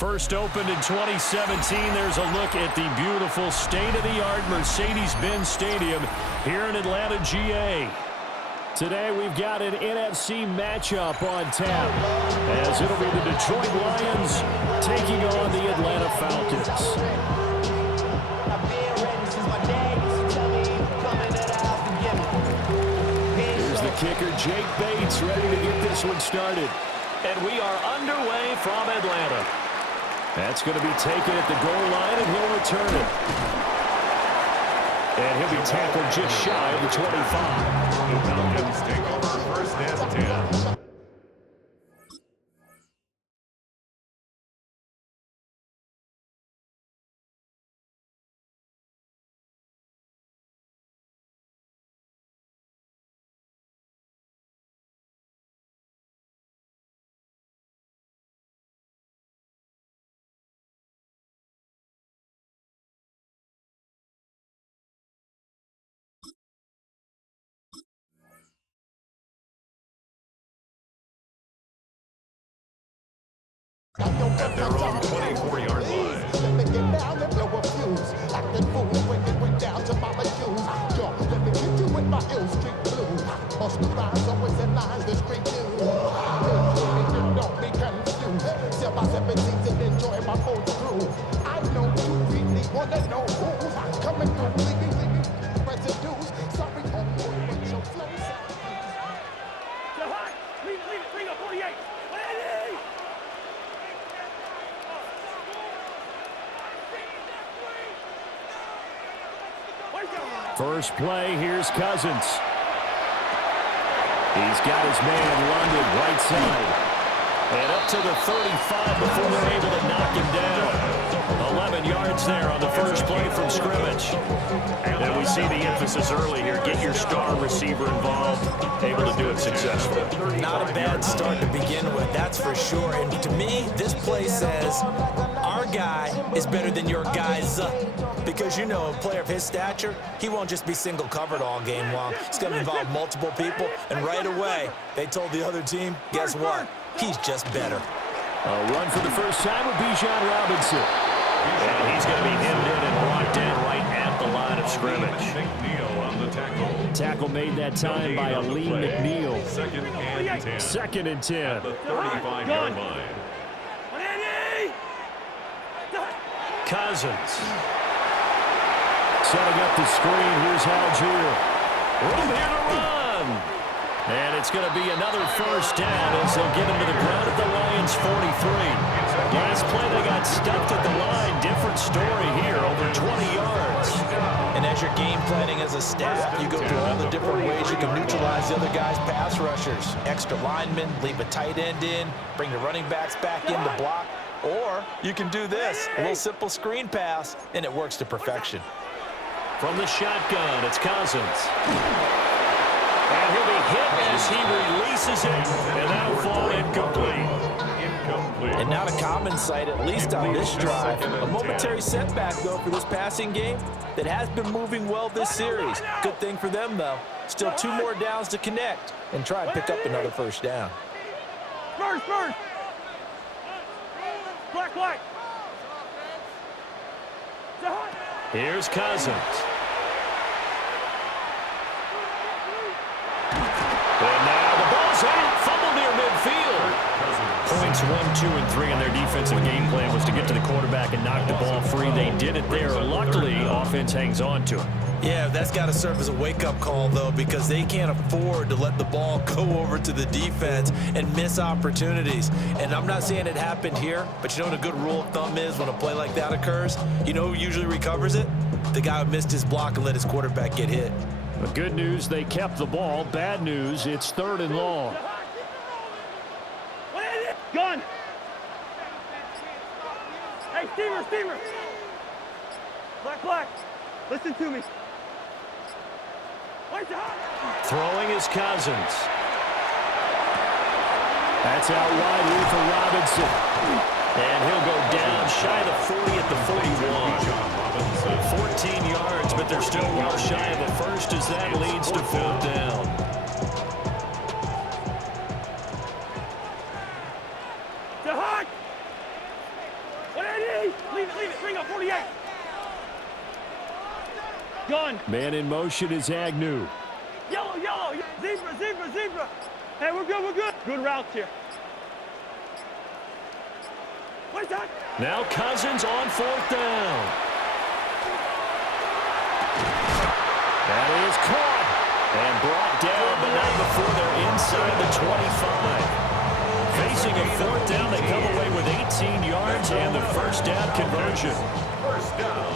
First opened in 2017. There's a look at the beautiful state-of-the-art Mercedes-Benz Stadium here in Atlanta, GA. Today we've got an NFC matchup on tap, as it'll be the Detroit Lions taking on the Atlanta Falcons. Here's the kicker, Jake Bates, ready to get this one started. And we are underway from Atlanta. That's going to be taken at the goal line, and he'll return it. And he'll be tackled just shy of the 25. The Falcons take over first and 10. At their own 24-yard line. First play, here's Cousins. He's got his man London right side. And up to the 35 before they're able to knock him down. 11 yards there on the first play from scrimmage. And we see the emphasis early here. Get your star receiver involved. Able to do it successfully. Not a bad start to begin with, that's for sure. And to me, this play says our guy is better than your guy's. Because, you know, a player of his stature, he won't just be single covered all game long. It's going to involve multiple people. And right away, they told the other team, guess what? He's just better. A run for the first time with Bijan Robinson. And he's going to be hemmed in and blocked in right at the line of scrimmage. McNeil on the tackle. Tackle made that time by Ali McNeil. Second and 10. Second and 10. At the 35-yard line. Cousins. Setting up the screen. Here's Algier. Room here to run. And it's going to be another first down as they'll get him to the ground at the Lions' 43. Last play, they got stuffed at the line. Different story here, over 20 yards. And as you're game planning as a staff, you go through all the different ways you can neutralize the other guy's pass rushers. Extra linemen, leave a tight end in, bring the running backs back in to block. Or you can do this, a little simple screen pass, and it works to perfection. From the shotgun, it's Cousins. And he'll be hit as he releases it, and that'll fall incomplete. And not a common sight, at least on this drive. A momentary setback, though, for this passing game that has been moving well this series. Good thing for them, though. Still 2 more downs to connect and try and pick up another first down. First. Black. Here's Cousins. And now the ball's out. Fumble near midfield. Points 1, 2, and 3 in their defensive game plan was to get to the quarterback and knock the ball free. They did it there. Luckily, offense hangs on to it. Yeah, that's got to serve as a wake-up call, though, because they can't afford to let the ball go over to the defense and miss opportunities. And I'm not saying it happened here, but you know what a good rule of thumb is when a play like that occurs? You know who usually recovers it? The guy who missed his block and let his quarterback get hit. The good news, they kept the ball. Bad news, it's 3rd and long. Gun. Hey, steamer. Black. Listen to me. Throwing is Cousins. That's out wide here for Robinson. And he'll go down shy of the 40 at the 41. 14 yards, but they're still well shy of the first as that leads to 4th down. Leave it. Bring up 48. Gun. Man in motion is Agnew. Yellow. Zebra. Hey, we're good. Good routes here. What's that? Now Cousins on 4th down. That is caught and brought down, but not before they're inside the 25. Facing a 4th down, they come away with 18 yards and the first down conversion. First down.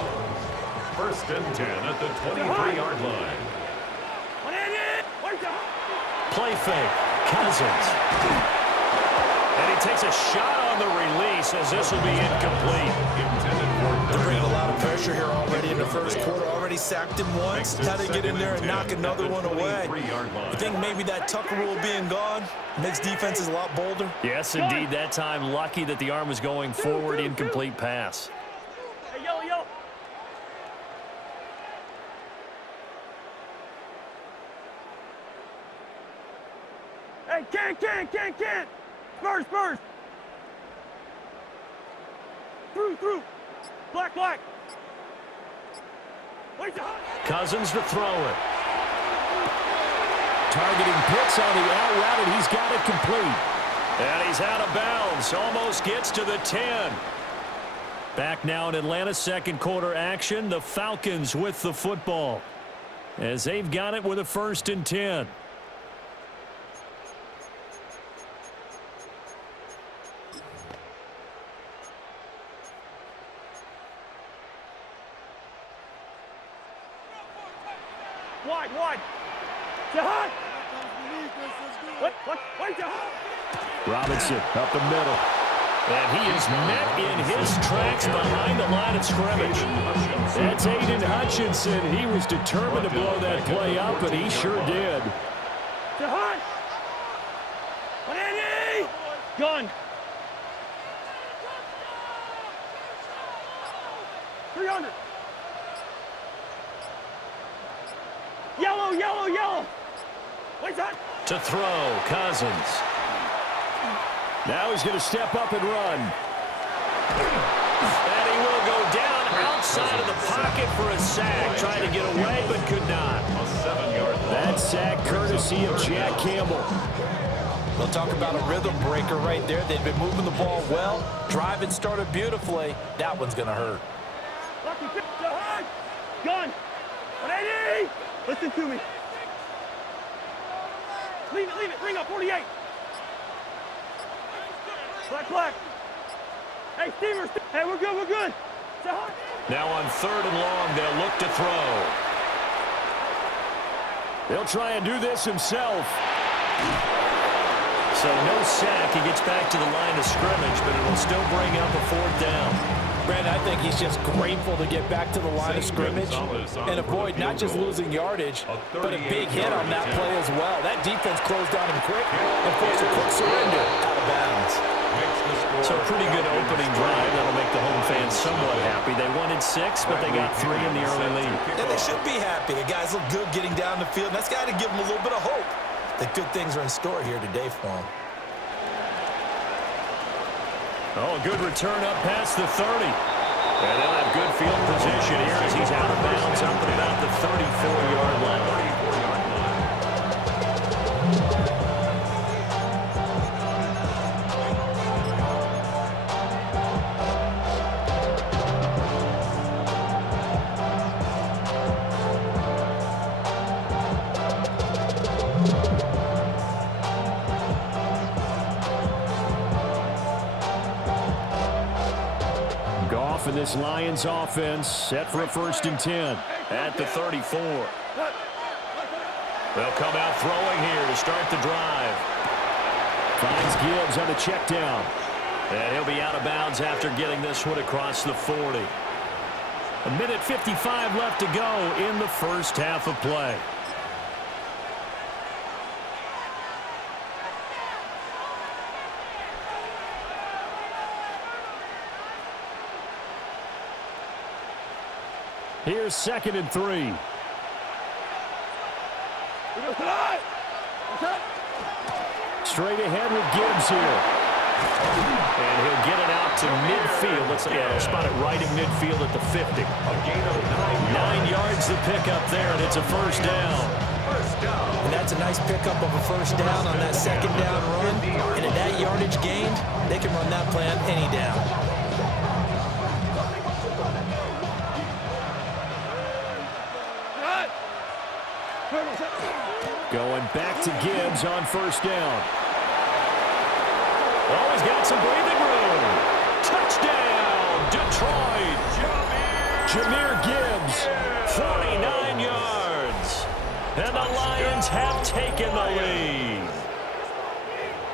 1st and 10 at the 23-yard line. Play fake. Cousins. And he takes a shot on the release as this will be incomplete. They're bringing a lot of pressure here already in the first quarter. Already sacked him once. How to get in there and knock another one away. You think maybe that Tucker rule being gone makes defenses a lot bolder? Yes, indeed. That time, lucky that the arm was going forward. Incomplete pass. Hey, yellow. Hey, can't. Spurs. Through. Black. Wait, Cousins to throw it. Targeting Pitts on the out route, and he's got it complete. And he's out of bounds. Almost gets to the 10. Back now in Atlanta's second quarter action. The Falcons with the football as they've got it with a 1st and 10. Wide. Jahan! Wait, Jahan! Robinson up the middle. And he is met in his tracks behind the line of scrimmage. That's Aiden Hutchinson. He was determined to blow that play up, and he sure did. Jahan! 180! Gun! 300! Yellow! Wait, that? To throw, Cousins. Now he's going to step up and run. And he will go down outside of the pocket for a sack. Trying to get away, but could not. That sack courtesy of Jack Campbell. They'll talk about a rhythm breaker right there. They've been moving the ball well. Driving started beautifully. That one's going to hurt. Gun! 180! Listen to me. Leave it. Bring up 48. Black. Hey, Steamers. Hey, we're good. Now on 3rd and long, they'll look to throw. They'll try and do this himself. So no sack. He gets back to the line of scrimmage, but it'll still bring up a 4th down. Brad, I think he's just grateful to get back to the line of scrimmage and avoid not just losing yardage, but a big hit on that play as well. That defense closed on him quick and forced a quick surrender out of bounds. So a pretty good opening drive. That'll make the home fans somewhat happy. They wanted 6, but they got 3 in the early lead. And they should be happy. The guys look good getting down the field. That's got to give them a little bit of hope that good things are in store here today for them. Oh, a good return up past the 30. And they'll have good field position here as he's out of bounds up at about the 34-yard line. Goff and this Lions offense set for a 1st and 10 at the 34. They'll come out throwing here to start the drive. Finds Gibbs on a check down. And he'll be out of bounds after getting this one across the 40. 1:55 left to go in the first half of play. Here's 2nd and 3. Straight ahead with Gibbs here. And he'll get it out to midfield they'll spot it right in midfield at the 50. A gain of 9 yards to pick up there, and it's a first down. And that's a nice pickup of a first down on that second down run. And at that yardage gained, they can run that play on any down. Going back to Gibbs on first down. Oh, he's got some breathing room. Touchdown, Detroit. Jahmyr Gibbs, 49 yards. And the Lions have taken the lead.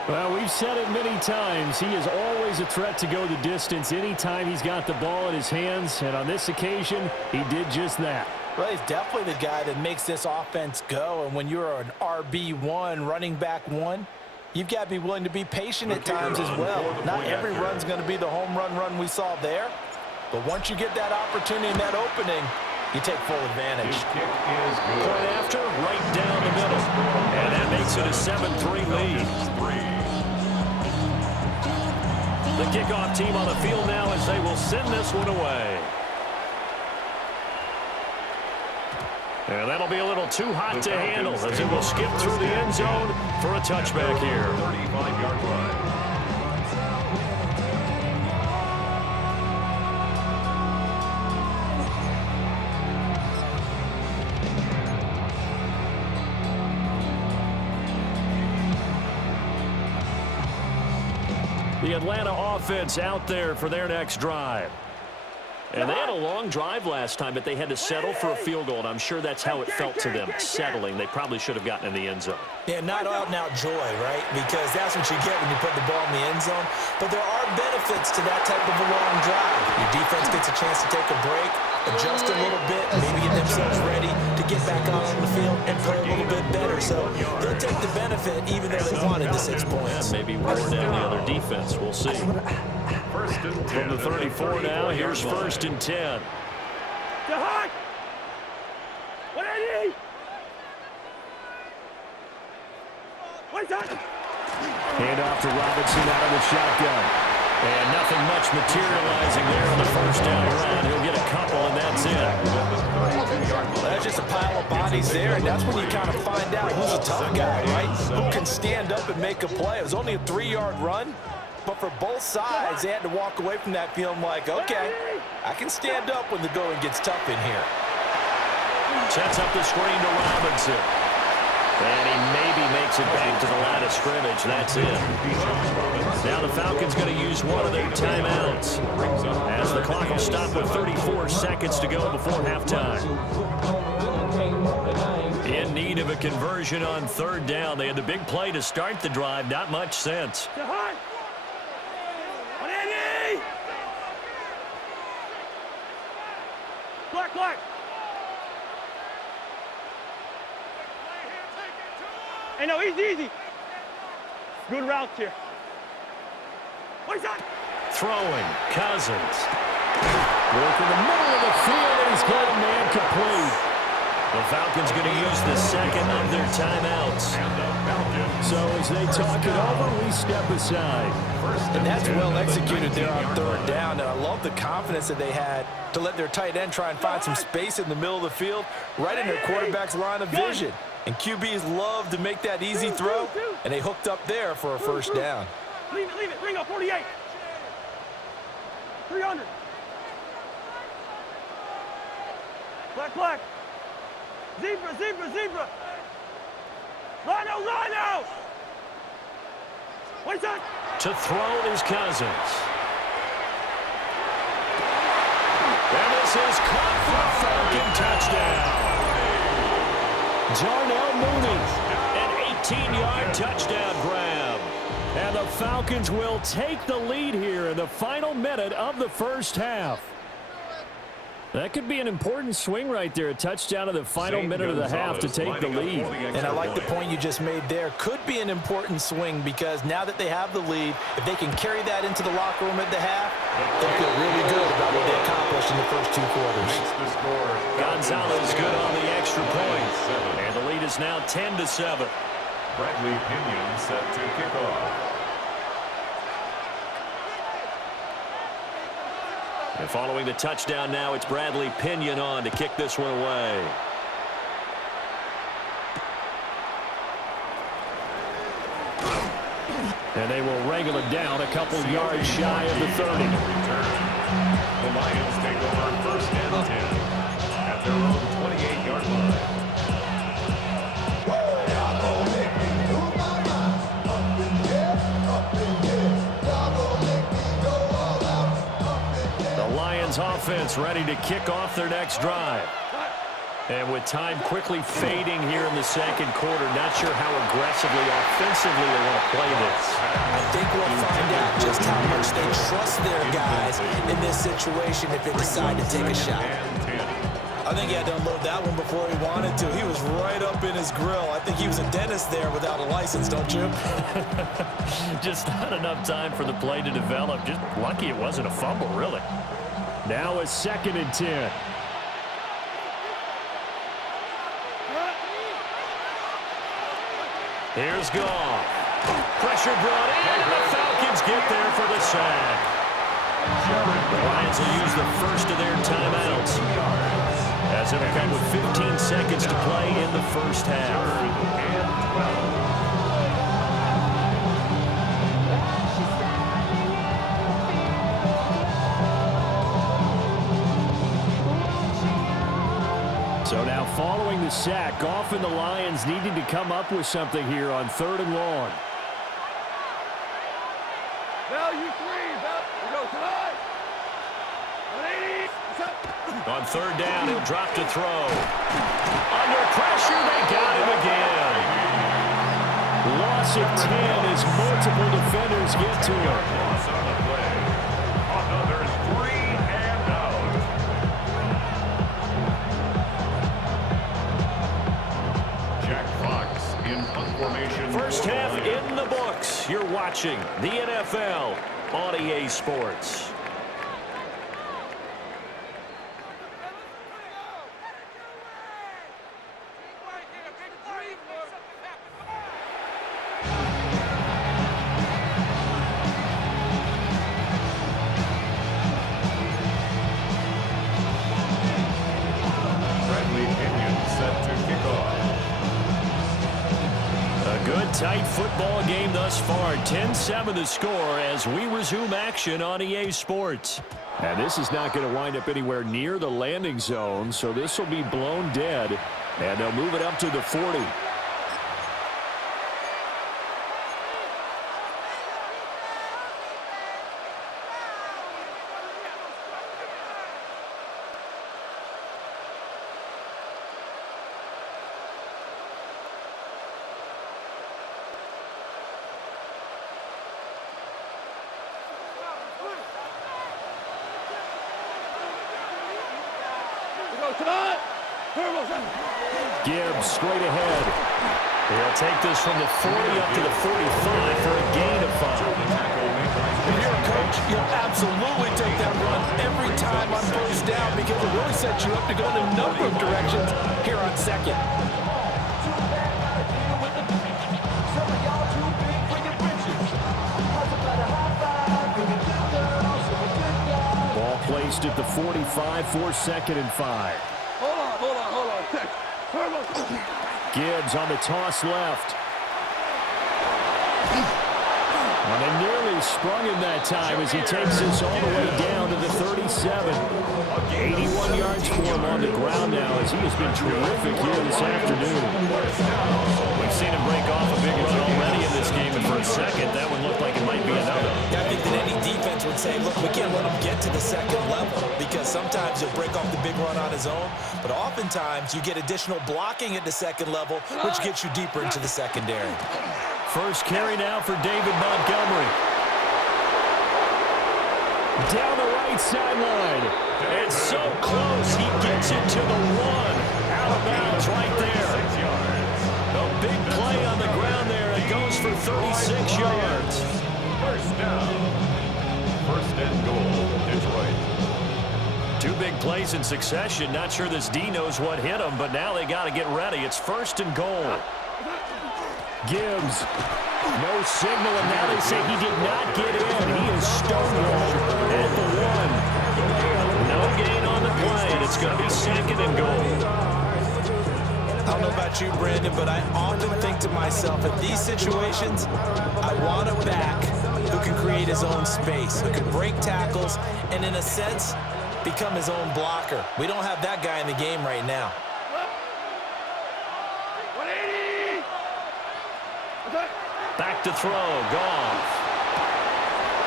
Well, we've said it many times. He is always a threat to go the distance anytime he's got the ball in his hands. And on this occasion, he did just that. Well, he's definitely the guy that makes this offense go. And when you're an RB1, running back one, you've got to be willing to be patient at times as well. Not every run's going to be the home run we saw there. But once you get that opportunity and that opening, you take full advantage. Point after, right down the middle. And that makes it a 7-3 lead. The kickoff team on the field now as they will send this one away. And that'll be a little too hot to handle as it will skip through the end zone for a touchback here. 35-yard line. The Atlanta offense out there for their next drive. And they had a long drive last time, but they had to settle for a field goal, and I'm sure that's how it felt to them, settling. They probably should have gotten in the end zone. Yeah, not out-and-out joy, right? Because that's what you get when you put the ball in the end zone. But there are benefits to that type of a long drive. Your defense gets a chance to take a break, adjust a little bit, maybe get themselves ready to get back out on the field and play a little bit better. So they'll take the benefit even though they wanted the 6 points. Maybe wear down the other defense. We'll see. From the 34 now, here's 1st and 10. Hand off to Robinson out of the shotgun. And nothing much materializing there on the first down run. He'll get a couple, and that's it. That's just a pile of bodies there, and that's when you kind of find out who's a tough guy, right? Who can stand up and make a play. It was only a 3-yard run. But for both sides, they had to walk away from that feeling like, okay, I can stand up when the going gets tough in here. Sets up the screen to Robinson. And he maybe makes it back to the line of scrimmage. That's it. Now the Falcons going to use one of their timeouts, as the clock will stop with 34 seconds to go before halftime. In need of a conversion on 3rd down. They had the big play to start the drive. Not much sense. Black. Hey, no, easy. Good route here. What's that? Throwing, Cousins. Work in the middle of the field, and he's got a man complete. The Falcons going to use the second of their timeouts. So as they talk it over, we step aside. And that's well executed there on 3rd down. And I love the confidence that they had to let their tight end try and find some space in the middle of the field, right in their quarterback's line of vision. And QBs love to make that easy throw, and they hooked up there for a first down. Leave it. Bring up 48. 300. Black. Zebra. Rhino. What's that? To throw is Cousins. And this is caught for a Falcon touchdown. Darnell Mooney, an 18-yard touchdown grab. And the Falcons will take the lead here in the final minute of the first half. That could be an important swing right there, a touchdown in the final minute of the half to take the lead. And I like the point you just made there. Could be an important swing because now that they have the lead, if they can carry that into the locker room at the half, they'll feel really good about what they accomplished in the first 2 quarters. Gonzalez good on the extra point. And the lead is now 10-7. Bradley Pinion set to kick off. And following the touchdown now, it's Bradley Pinion on to kick this one away. And they will wrangle it down a couple yards shy of the 30. The Lions take over 1st and 10 at their own 28-yard line. The Lions offense ready to kick off their next drive. And with time quickly fading here in the second quarter, not sure how aggressively, offensively they want to play this. I think we'll find out just how much they trust their guys in this situation if they decide to take a shot. I think he had to unload that one before he wanted to. He was right up in his grill. I think he was a dentist there without a license, don't you? Just not enough time for the play to develop. Just lucky it wasn't a fumble, really. Now a 2nd and 10. Here's Goff. Pressure brought in, and the Falcons get there for the sack. The Lions will use the first of their timeouts, as it'll come with 15 seconds to play in the first half. So now following the sack, Goff and the Lions needing to come up with something here on 3rd and long. Value 3. We go tonight. 180. On 3rd down, he'll drop to throw. Under pressure, they got him again. Loss of 10 as multiple defenders get to him. Loss on the play. Another 3 and out. Jack Fox in punt formation. First half in the books. You're watching the NFL on EA Sports. Bradley Pinion set to kick off. A good, tight football game thus far. 10-7 the score as we resume action on EA Sports. And this is not going to wind up anywhere near the landing zone, so this will be blown dead, and they'll move it up to the 40. Gibbs straight ahead. He'll take this from the 40 up to the 45 for a gain of 5. If you're a coach, you'll absolutely take that run every time on 1st down because it really sets you up to go in a number of directions here on 2nd. Ball placed at the 45 for 2nd and 5. Hold on. Gibbs on the toss left. And they nearly sprung him that time as he takes this all the way down to the 37. 81 yards for him on the ground now as he has been terrific here this afternoon. We've seen him break off a big one already in this game, and for a second, that one looked like it might be another. I think that any defense would say, look, we can't let him get to the 2nd level because sometimes he'll break off the big run on his own, but oftentimes you get additional blocking at the 2nd level, which gets you deeper into the secondary. First carry now for David Montgomery. Down the right sideline. It's so close. He gets it to the 1. Out of bounds right there. A big play on the ground there. It goes for 36 yards. 1st down. 1st and goal, Detroit. 2 big plays in succession. Not sure this D knows what hit him, but now they got to get ready. It's 1st and goal. Gibbs, no signal, and now they say he did not get in. He is stonewalled at the 1. going to be second and goal. I don't know about you, Brandon, but I often think to myself, in these situations, I want a back who can create his own space, who can break tackles, and in a sense, become his own blocker. We don't have that guy in the game right now. 180. Back to throw, Goff.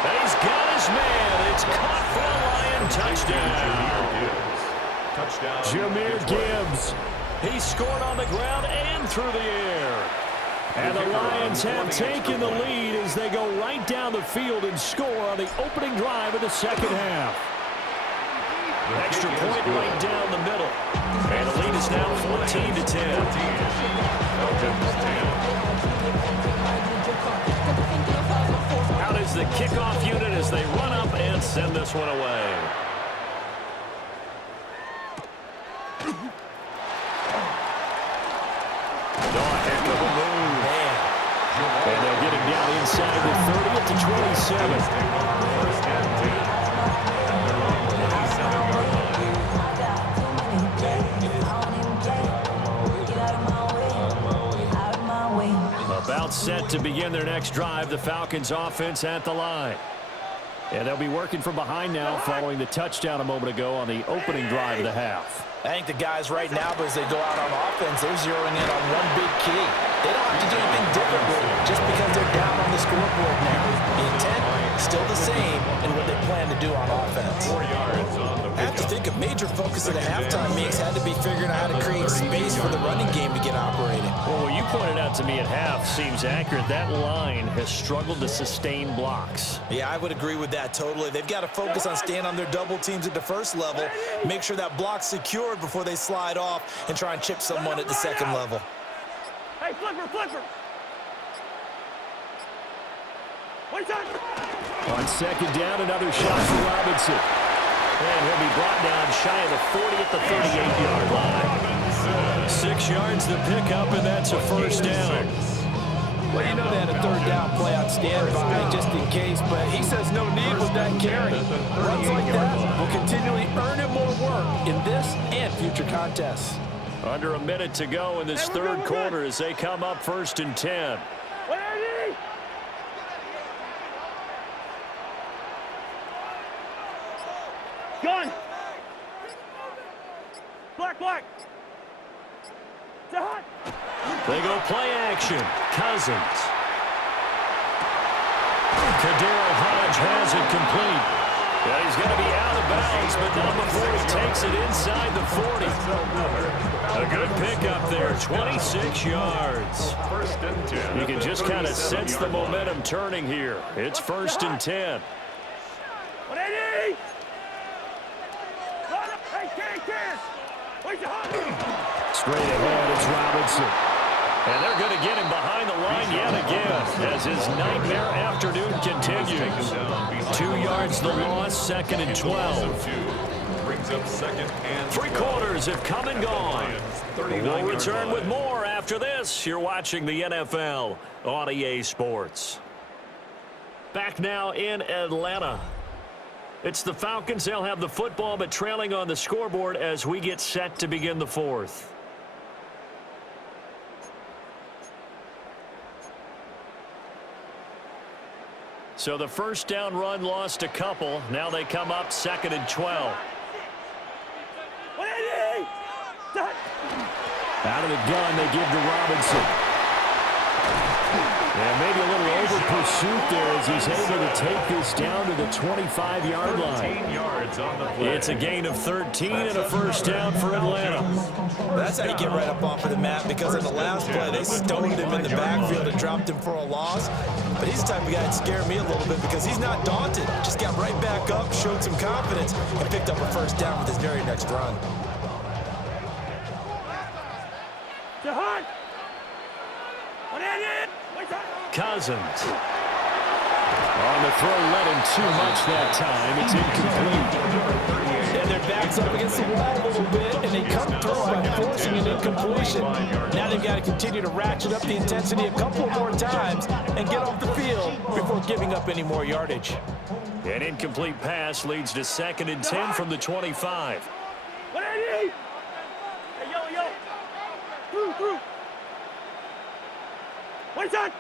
And he's got his man. It's caught for a Lion touchdown. Jahmyr Gibbs. He scored on the ground and through the air. And the Lions have taken the lead as they go right down the field and score on the opening drive of the second half. Extra point right down the middle. And the lead is now 14-10. Out is the kickoff unit as they run up and send this one away. And they'll get him down inside the 30 at the 27. About set to begin their next drive, the Falcons offense at the line. And they'll be working from behind now following the touchdown a moment ago on the opening drive of the half. I think the guys right now, as they go out on offense, they're zeroing in on one big key. They don't have to do anything differently just because they're down on the scoreboard now. The intent, still the same in what they plan to do on offense. I have to think a major focus of the halftime mix had to be figuring out how to create space for the running game to get operating. Well, what you pointed out to me at half seems accurate. That line has struggled to sustain blocks. Yeah, I would agree with that totally. They've got to focus on staying on their double teams at the first level, make sure that block's secured before they slide off and try and chip someone at the second level. Hey, flipper. On second down, another shot for Robinson. And he'll be brought down shy of the 40 at the 38-yard line. 6 yards to pick up, and that's a first down. Well, you know they had a third down play on standby just in case, but he says no need with that carry. Runs like that will continually earn him more work in this and future contests. Under a minute to go in this third quarter as they come up 1st and 10. 180. Gun. Black. It's a hot. They go play action. Cousins. Kadarius Hodge has it complete. Yeah, he's going to be out of bounds, but not before he takes it inside the 40. A good pickup there, 26 yards. You can just kind of sense the momentum turning here. It's 1st and 10. 180. Straight ahead, it's Robinson. And they're going to get him behind the line yet again as his nightmare afternoon continues. 2 yards the loss, 2nd and 12. Brings up 2nd and 3 quarters have come and gone. We'll return with more after this. You're watching the NFL on EA Sports. Back now in Atlanta. It's the Falcons. They'll have the football, but trailing on the scoreboard as we get set to begin the 4th. So the first down run lost a couple. Now they come up 2nd and 12. 180. Out of the gun, they give to Robinson. And maybe a little over pursuit there as he's able to take this down to the 25-yard line. It's a gain of 13 and a first down for Atlanta. That's how you get right up off of the mat, because in the last play, they stoned him in the backfield and dropped him for a loss. But he's the type of guy that scared me a little bit because he's not daunted. Just got right back up, showed some confidence, and picked up a first down with his very next run. Jahan. 180. Cousins. On the throw, led him too much that time. It's incomplete. And their back's up against the wall a little bit, and they come through by forcing an incompletion. Now they've got to continue to ratchet up the intensity a couple more times and get off the field before giving up any more yardage. An incomplete pass leads to 2nd and 10 from the 25. 180. through. One shot.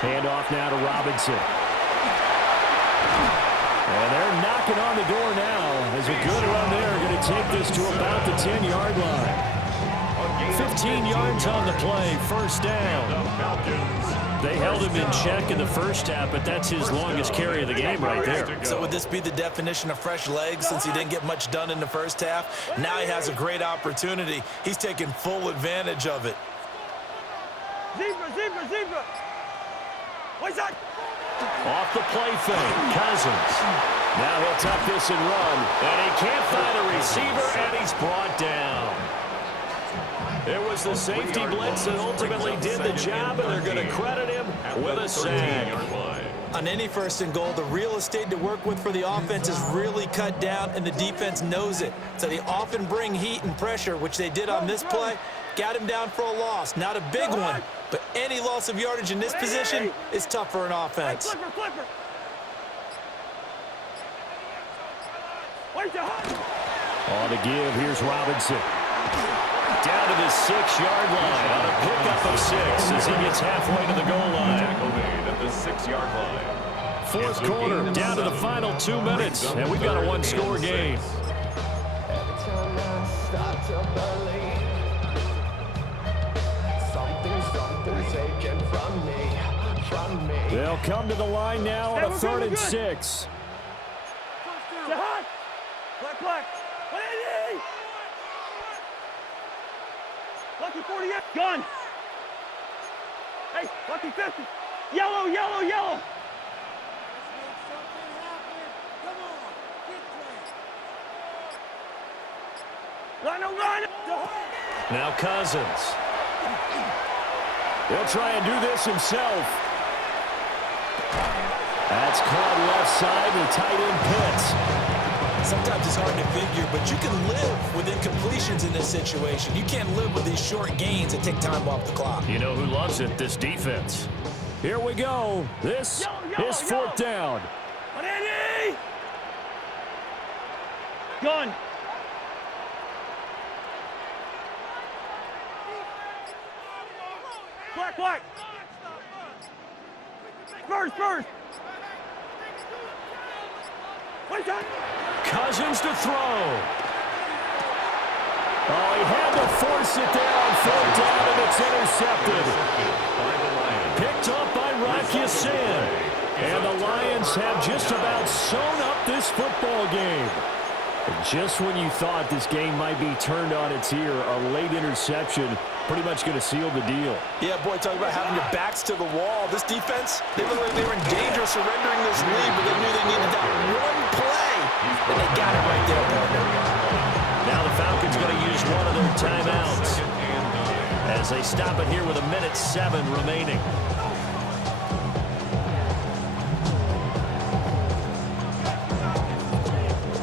Hand off now to Robinson. And they're knocking on the door now as a good run there. Going to take this to about the 10-yard line. 15 yards on the play, first down. They held him in check in the first half, but that's his longest carry of the game right there. So would this be the definition of fresh legs since he didn't get much done in the first half? Now he has a great opportunity. He's taking full advantage of it. Zebra. One shot. Off the play fake, Cousins. Now he'll tuck this and run, and he can't find a receiver, and he's brought down. It was the safety blitz that ultimately did the job, and they're going to credit him with a sack. On any first and goal, the real estate to work with for the offense is really cut down, and the defense knows it. So they often bring heat and pressure, which they did on this play. Got him down for a loss. Not a big one, but any loss of yardage in this position is tough for an offense. Flipper. Wait, On the give, here's Robinson. Down to the 6-yard line on a pickup of 6 as he gets halfway to the goal line. Tackle made at the 6-yard line. Fourth quarter, down to the final 2 minutes, and we've got a one-score game. They'll come to the line now on a 3rd and 6. Black. 180. Lucky 48. Gun. Hey, Lucky 50. Yellow. Run. Now Cousins. He'll try and do this himself. That's caught left side, the tight end Pitts. Sometimes it's hard to figure, but you can live with incompletions in this situation. You can't live with these short gains that take time off the clock. You know who loves it? This defense. Here we go. This is 4th down. 180. Gun. Black. First. One shot. Cousins to throw. Oh, he had to force it there on 4th down, and it's intercepted. Picked up by Rocky Sin. And the Lions have just about sewn up this football game. And just when you thought this game might be turned on its ear, a late interception pretty much going to seal the deal. Yeah, boy, talk about having your backs to the wall. This defense, they looked like they were in danger of surrendering this lead, but they knew they needed that one play, and they got it right there, partner. Now the Falcons going to use one of their timeouts as they stop it here with 1:07 remaining.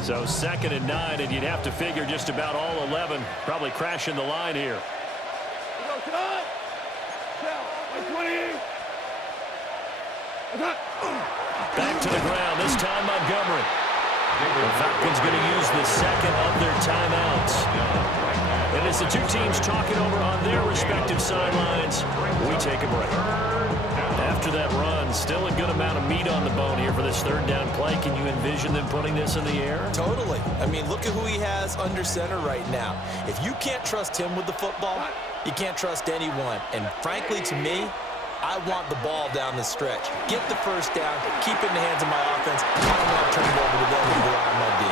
So 2nd and 9, and you'd have to figure just about all 11 probably crashing the line here. Back to the ground, this time Montgomery. The Falcons going to use the 2nd of their timeouts. And as the two teams talking over on their respective sidelines, we take a break. After that run, still a good amount of meat on the bone here for this 3rd down play. Can you envision them putting this in the air? Totally. I mean, look at who he has under center right now. If you can't trust him with the football, you can't trust anyone. And frankly, to me, I want the ball down the stretch. Get the first down, keep it in the hands of my offense. I don't want to turn it over to them and rely on my D.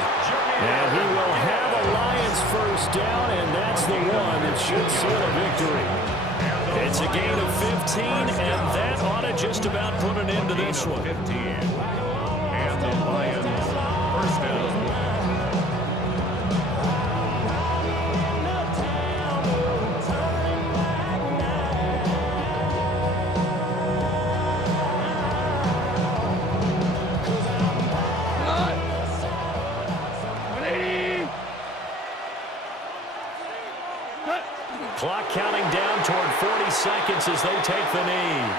And he will have a Lions first down, and that's the one that should seal a victory. It's a gain of 15, and that ought to just about put an end to this one. 15. And the Lions first down. Clock counting down toward 40 seconds as they take the knee.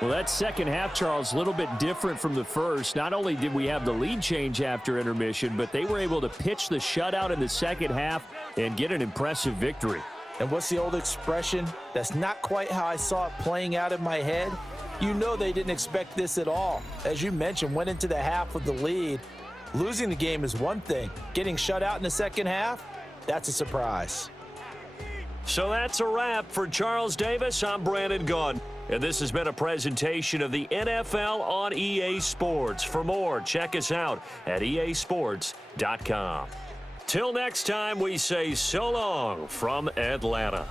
Well, that second half, Charles, a little bit different from the first. Not only did we have the lead change after intermission, but they were able to pitch the shutout in the second half and get an impressive victory. And what's the old expression? That's not quite how I saw it playing out in my head. You know they didn't expect this at all. As you mentioned, went into the half with the lead. Losing the game is one thing. Getting shut out in the second half, that's a surprise. So that's a wrap for Charles Davis. I'm Brandon Gaudin. And this has been a presentation of the NFL on EA Sports. For more, check us out at easports.com. Till next time, we say so long from Atlanta.